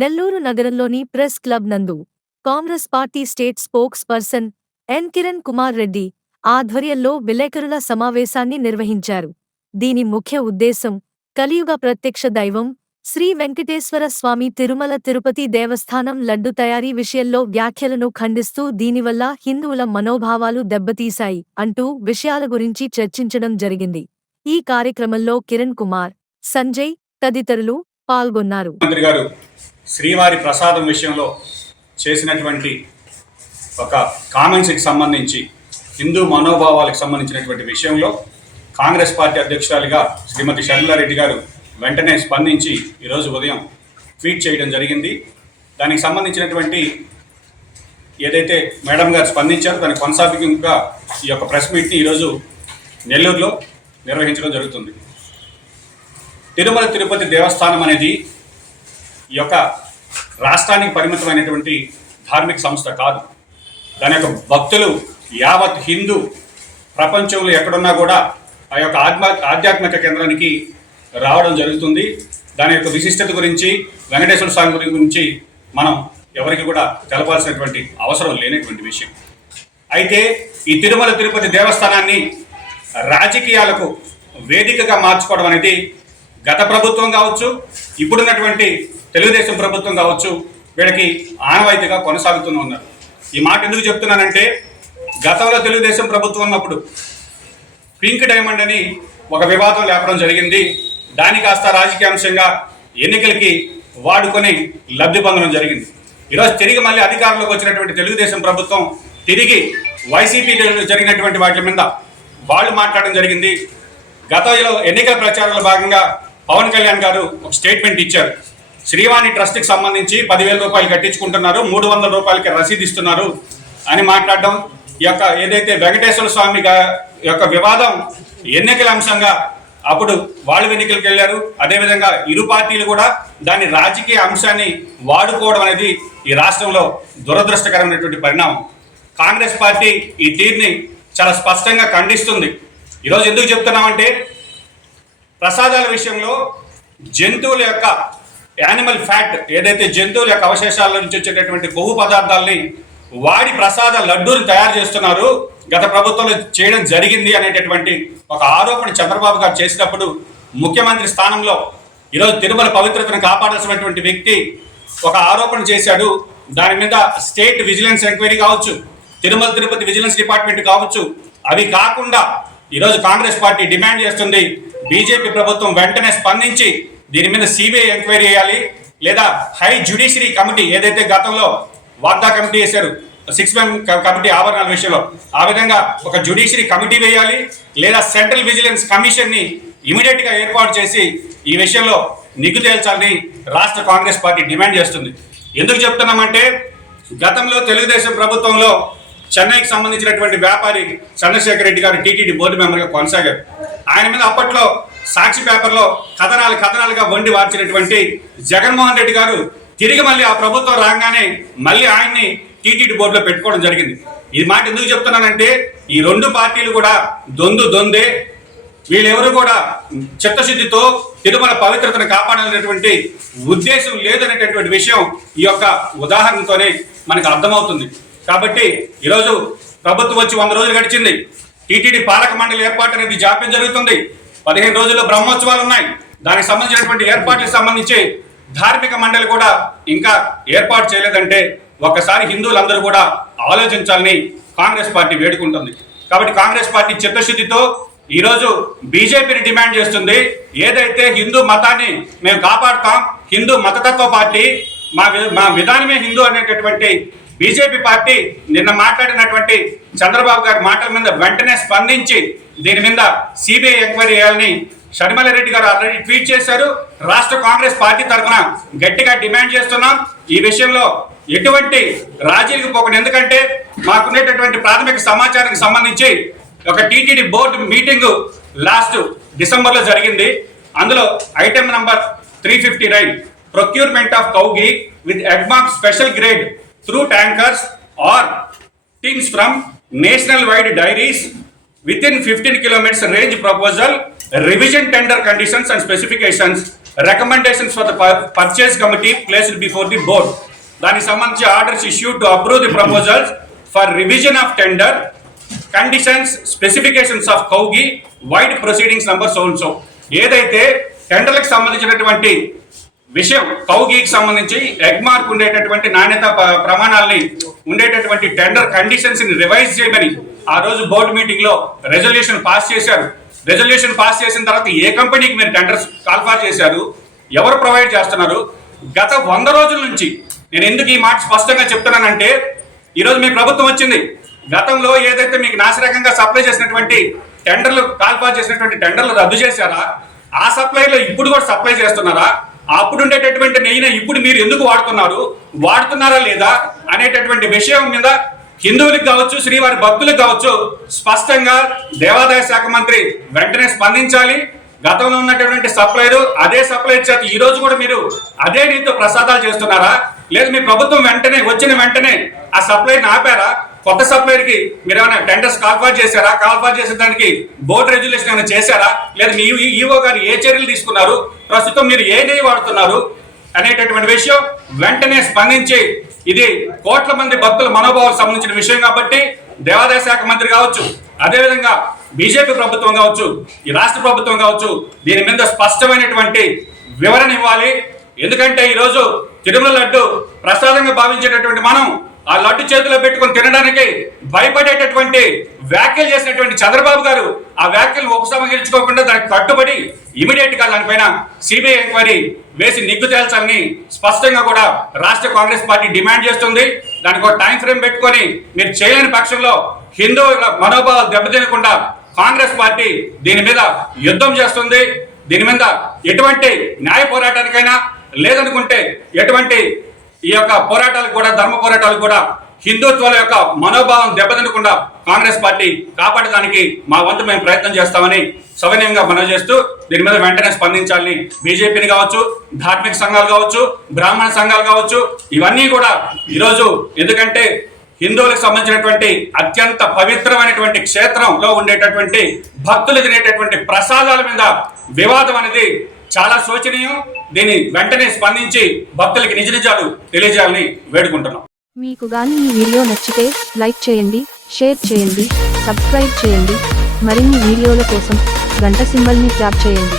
నెల్లూరు నగరంలోని press club నందు Congress party state spokesperson N Kiran Kumar Reddy ఆధ్వర్యంలో విలేకరుల సమావేశాన్ని నిర్వహించారు. దీని ముఖ్య ఉద్దేశం కలియుగ ప్రత్యక్ష దైవం శ్రీ వెంకటేశ్వర స్వామి తిరుమల తిరుపతి దేవస్థానం లడ్డు తయారీ విషయంలో వ్యాఖ్యలను ఖండిస్తూ దీనివల్ల హిందువుల మనోభావాలు దెబ్బతీశాయి అంటూ విషయాల గురించి చర్చించడం జరిగింది. ఈ కార్యక్రమంలో కిరణ్ కుమార్ సంజయ్ తదితరులు పాల్గొన్నారు. శ్రీవారి ప్రసాదం విషయంలో చేసినటువంటి ఒక కామెంట్స్కి సంబంధించి హిందూ మనోభావాలకు సంబంధించినటువంటి విషయంలో కాంగ్రెస్ పార్టీ అధ్యక్షురాలిగా శ్రీమతి షర్మిలారెడ్డి గారు వెంటనే స్పందించి ఈరోజు ఉదయం ట్వీట్ చేయడం జరిగింది. దానికి సంబంధించినటువంటి ఏదైతే మేడం గారు స్పందించారో దాని కొనసాగింపుగా ఈ యొక్క ప్రెస్ మీట్ని ఈరోజు నెల్లూరులో నిర్వహించడం జరుగుతుంది. తిరుమల తిరుపతి దేవస్థానం అనేది ఈ యొక్క రాష్ట్రానికి పరిమితమైనటువంటి ధార్మిక సంస్థ కాదు. దాని యొక్క భక్తులు యావత్ హిందూ ప్రపంచంలో ఎక్కడున్నా కూడా ఆ యొక్క ఆత్మ ఆధ్యాత్మిక కేంద్రానికి రావడం జరుగుతుంది. దాని యొక్క విశిష్టత గురించి వెంకటేశ్వర స్వామి గురించి మనం ఎవరికి కూడా తెలపాల్సినటువంటి అవసరం లేనటువంటి విషయం. అయితే ఈ తిరుమల తిరుపతి దేవస్థానాన్ని రాజకీయాలకు వేదికగా మార్చుకోవడం అనేది గత ప్రభుత్వం కావచ్చు ఇప్పుడున్నటువంటి తెలుగుదేశం ప్రభుత్వం కావచ్చు వీళ్ళకి ఆనవాయితీగా కొనసాగుతూనే ఉన్నారు. ఈ మాట ఎందుకు చెప్తున్నానంటే గతంలో తెలుగుదేశం ప్రభుత్వం ఉన్నప్పుడు పింక్ డైమండ్ అని ఒక వివాదం లేపడం జరిగింది. దాని కాస్త రాజకీయ అంశంగా ఎన్నికలకి వాడుకొని లబ్ధి పొందడం జరిగింది. ఈరోజు తిరిగి మళ్ళీ అధికారంలోకి వచ్చినటువంటి తెలుగుదేశం ప్రభుత్వం తిరిగి వైసీపీ జరిగినటువంటి వాటి మీద వాళ్ళు మాట్లాడడం జరిగింది. గతంలో ఎన్నికల ప్రచారంలో భాగంగా పవన్ కళ్యాణ్ గారు ఒక స్టేట్మెంట్ ఇచ్చారు. శ్రీవాణి ట్రస్ట్కి సంబంధించి పదివేల రూపాయలు కట్టించుకుంటున్నారు మూడు వందల రూపాయలకి రసీదు ఇస్తున్నారు అని మాట్లాడడం ఈ యొక్క ఏదైతే వెంకటేశ్వర స్వామి యొక్క వివాదం ఎన్నికల అంశంగా అప్పుడు వాళ్ళు ఎన్నికలకు వెళ్ళారు. అదేవిధంగా ఇరు పార్టీలు కూడా దాని రాజకీయ అంశాన్ని వాడుకోవడం అనేది ఈ రాష్ట్రంలో దురదృష్టకరమైనటువంటి పరిణామం. కాంగ్రెస్ పార్టీ ఈ తీరుని చాలా స్పష్టంగా ఖండిస్తుంది. ఈరోజు ఎందుకు చెప్తున్నామంటే ప్రసాదాల విషయంలో జంతువుల యొక్క యానిమల్ ఫ్యాట్ ఏదైతే జంతువుల యొక్క అవశేషాల నుంచి వచ్చేటటువంటి కొవ్వు పదార్థాలని వాడి ప్రసాద లడ్డూని తయారు చేస్తున్నారు. గత ప్రభుత్వంలో చేయడం జరిగింది అనేటటువంటి ఒక ఆరోపణ చంద్రబాబు గారు చేసినప్పుడు ముఖ్యమంత్రి స్థానంలో ఈరోజు తిరుమల పవిత్రతను కాపాడాల్సినటువంటి వ్యక్తి ఒక ఆరోపణ చేశాడు. దాని మీద స్టేట్ విజిలెన్స్ ఎంక్వైరీ కావచ్చు తిరుమల తిరుపతి విజిలెన్స్ డిపార్ట్మెంట్ కావచ్చు. అవి కాకుండా ఈరోజు కాంగ్రెస్ పార్టీ డిమాండ్ చేస్తుంది. బీజేపీ ప్రభుత్వం వెంటనే స్పందించి దీని మీద సిబిఐ ఎంక్వైరీ చేయాలి లేదా హై జ్యుడిషియరీ కమిటీ ఏదైతే గతంలో వార్తా కమిటీ వేశారు సిక్స్ మెన్ కమిటీ ఆభరణాల విషయంలో ఆ విధంగా ఒక జ్యుడిషియరీ కమిటీ వేయాలి లేదా సెంట్రల్ విజిలెన్స్ కమిషన్ని ఇమీడియట్గా ఏర్పాటు చేసి ఈ విషయంలో నిగ్గు తేల్చాలని రాష్ట్ర కాంగ్రెస్ పార్టీ డిమాండ్ చేస్తుంది. ఎందుకు చెప్తున్నామంటే గతంలో తెలుగుదేశం ప్రభుత్వంలో చెన్నైకి సంబంధించినటువంటి వ్యాపారి చంద్రశేఖర్ రెడ్డి గారు టీటీడీ బోర్డు మెంబర్గా కొనసాగారు. ఆయన మీద అప్పట్లో సాక్షి పేపర్లో కథనాలు కథనాలుగా వండి వార్చినటువంటి జగన్మోహన్ రెడ్డి గారు తిరిగి మళ్ళీ ఆ ప్రభుత్వం రాగానే మళ్ళీ ఆయన్ని టీటీడీ బోర్డులో పెట్టుకోవడం జరిగింది. ఈ మాట ఎందుకు చెప్తున్నానంటే ఈ రెండు పార్టీలు కూడా దొందు దొందే వీళ్ళెవరు కూడా చిత్తశుద్ధితో తిరుమల పవిత్రతను కాపాడాలనేటువంటి ఉద్దేశం లేదనేటటువంటి విషయం ఈ యొక్క ఉదాహరణతోనే మనకు అర్థమవుతుంది. కాబట్టి ఈరోజు ప్రభుత్వం వచ్చి వంద రోజులు గడిచింది. టీటీడీ పాలక మండలి ఏర్పాటు అనేది జాప్యం జరుగుతుంది. పదిహేను రోజుల్లో బ్రహ్మోత్సవాలు ఉన్నాయి. దానికి సంబంధించినటువంటి ఏర్పాట్లకు సంబంధించి ధార్మిక మండలి కూడా ఇంకా ఏర్పాటు చేయలేదంటే ఒక్కసారి హిందువులందరూ కూడా ఆలోచించాలని కాంగ్రెస్ పార్టీ వేడుకుంటుంది. కాబట్టి కాంగ్రెస్ పార్టీ చిత్తశుద్ధితో ఈరోజు బీజేపీని డిమాండ్ చేస్తుంది. ఏదైతే హిందూ మతాన్ని మేము కాపాడుతాం హిందూ మతతత్వ పార్టీ మా మా విధానమే హిందూ అనేటటువంటి బీజేపీ పార్టీ నిన్న మాట్లాడినటువంటి చంద్రబాబు గారి మాటల మీద వెంటనే స్పందించి దీని మీద సిబిఐ ఎంక్వైరీ చేయాలని షర్మిల రెడ్డి గారు ఆల్రెడీ ట్వీట్ చేశారు. రాష్ట్ర కాంగ్రెస్ పార్టీ తరఫున గట్టిగా డిమాండ్ చేస్తున్నాం. ఈ విషయంలో ఎటువంటి రాజీలకు పోకండి ఎందుకంటే మాకున్నటువంటి ప్రాథమిక సమాచారానికి సంబంధించి ఒక టీటీడీ బోర్డు మీటింగ్ లాస్ట్ డిసెంబర్లో జరిగింది. అందులో item number three fifty nine procurement of cow ghee with Agmark special grade through tankers or teams from national wide dairies within fifteen kilometres range proposal revision tender conditions and specifications recommendations for the purchase committee placed before the board దానికి సంబంధించి orders issue to approve the proposals for revision of tender conditions specifications of cow ghee wide proceedings number so ఏదైతే టెండర్లకు సంబంధించినటువంటి విషయం కౌగికి సంబంధించి ఎగ్మార్క్ ఉండేటటువంటి నాణ్యత ప్రమాణాలని ఉండేటటువంటి టెండర్ కండిషన్స్ని రివైజ్ చేయమని ఆ రోజు బోర్డు మీటింగ్లో రెజల్యూషన్ పాస్ చేశారు. రెజల్యూషన్ పాస్ చేసిన తర్వాత ఏ కంపెనీకి మీరు టెండర్స్ కాల్ఫార్ చేశారు? ఎవరు ప్రొవైడ్ చేస్తున్నారు? గత వంద రోజుల నుంచి నేను ఎందుకు ఈ మాట స్పష్టంగా చెప్తున్నానంటే ఈరోజు మీ ప్రభుత్వం వచ్చింది. గతంలో ఏదైతే మీకు నాశరకంగా సప్లై చేసినటువంటి టెండర్లు కాల్ఫార్ చేసినటువంటి టెండర్లు రద్దు చేశారా? ఆ సప్లైలో ఇప్పుడు కూడా సప్లై చేస్తున్నారా? అప్పుడు ఉండేటటువంటి నెయ్యిని ఇప్పుడు మీరు ఎందుకు వాడుతున్నారు? వాడుతున్నారా లేదా అనేటటువంటి విషయం మీద హిందువులకు కావచ్చు శ్రీవారి భక్తులకు కావచ్చు స్పష్టంగా దేవాదాయ శాఖ మంత్రి వెంటనే స్పందించాలి. గతంలో ఉన్నటువంటి సప్లైరు అదే సప్లై చేత ఈ రోజు కూడా మీరు అదే రీతితో ప్రసాదాలు చేస్తున్నారా? లేదు మీ ప్రభుత్వం వెంటనే వచ్చిన వెంటనే ఆ సప్లైని ఆపారా? కొత్త సప్లైర్కి మీరు ఏమైనా టెండర్స్ కాల్ఫార్ చేశారా? కాల్ఫార్ చేసిన దానికి బోర్డు రెగ్యులేషన్ ఏమైనా చేశారా? లేదా మీ ఈఓ గారు ఏ చర్యలు తీసుకున్నారు? ప్రస్తుతం మీరు ఏ నెయ్యి వాడుతున్నారు? అనేటటువంటి విషయం వెంటనే స్పందించి ఇది కోట్ల మంది భక్తుల మనోభావాలకు సంబంధించిన విషయం కాబట్టి దేవాదాయ శాఖ మంత్రి కావచ్చు అదేవిధంగా బీజేపీ ప్రభుత్వం కావచ్చు ఈ రాష్ట్ర ప్రభుత్వం కావచ్చు దీని మీద స్పష్టమైనటువంటి వివరణ ఇవ్వాలి. ఎందుకంటే ఈరోజు తిరుమల లడ్డు ప్రసాదంగా భావించేటటువంటి మనం ఆ లడ్డు చేతిలో పెట్టుకొని తినడానికి భయపడేటటువంటి వ్యాఖ్యలు చేసినటువంటి చంద్రబాబు గారు ఆ వ్యాఖ్యలు ఉపసంహరించుకోకుండా దానికి కట్టుబడి ఇమీడియట్గా దానిపైన సిబిఐ ఎంక్వైరీ వేసి నిగ్గు తేల్చాలని స్పష్టంగా కూడా రాష్ట్ర కాంగ్రెస్ పార్టీ డిమాండ్ చేస్తుంది. దానికి ఒక టైం ఫ్రేమ్ పెట్టుకొని మీరు చేయలేని పక్షంలో హిందువుల మనోభావాలు దెబ్బతినకుండా కాంగ్రెస్ పార్టీ దీని మీద యుద్ధం చేస్తుంది. దీని మీద ఎటువంటి న్యాయ పోరాటానికైనా లేదనుకుంటే ఎటువంటి ఈ యొక్క పోరాటాలకు కూడా ధర్మ పోరాటాలకు కూడా హిందుత్వాల యొక్క మనోభావం దెబ్బతినకుండా కాంగ్రెస్ పార్టీ కాపాడడానికి మా వంతు మేము ప్రయత్నం చేస్తామని సవినయంగా మనవి చేస్తూ దీని మీద వెంటనే స్పందించాలని బీజేపీని కావచ్చు ధార్మిక సంఘాలు కావచ్చు బ్రాహ్మణ సంఘాలు కావచ్చు ఇవన్నీ కూడా ఈరోజు ఎందుకంటే హిందువులకు సంబంధించినటువంటి అత్యంత పవిత్రమైనటువంటి క్షేత్రంలో ఉండేటటువంటి భక్తులు తినేటటువంటి ప్రసాదాల మీద వివాదం అనేది చాలా శోచనీయం. దీన్ని వెంటనే స్పందించి భక్తులకి నిజ నిజాలు తెలియజేయాలని వేడుకుంటున్నాం. మీకు గాని ఈ వీడియో నచ్చితే లైక్ చేయండి షేర్ చేయండి సబ్స్క్రైబ్ చేయండి. మరిన్ని వీడియోల కోసం గంట సింబల్ని ట్యాప్ చేయండి.